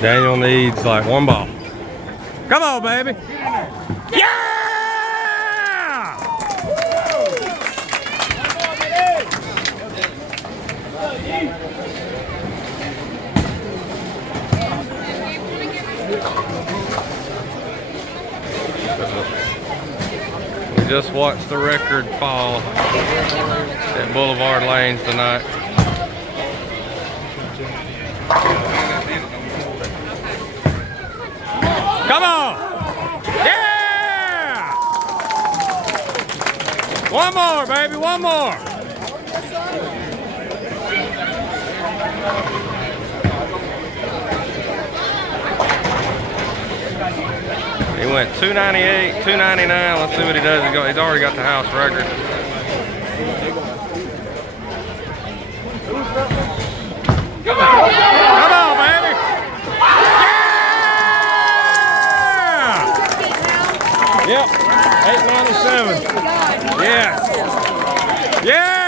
Daniel needs like one ball. Come on, baby. Yeah! We just watched the record fall at Boulevard lanes tonight. Come on! Yeah! One more, baby, one more. He went 298, 299. Let's see what he does. He's already got the house record. Come on, baby. Yeah! Yep, 897. Yes. Yeah!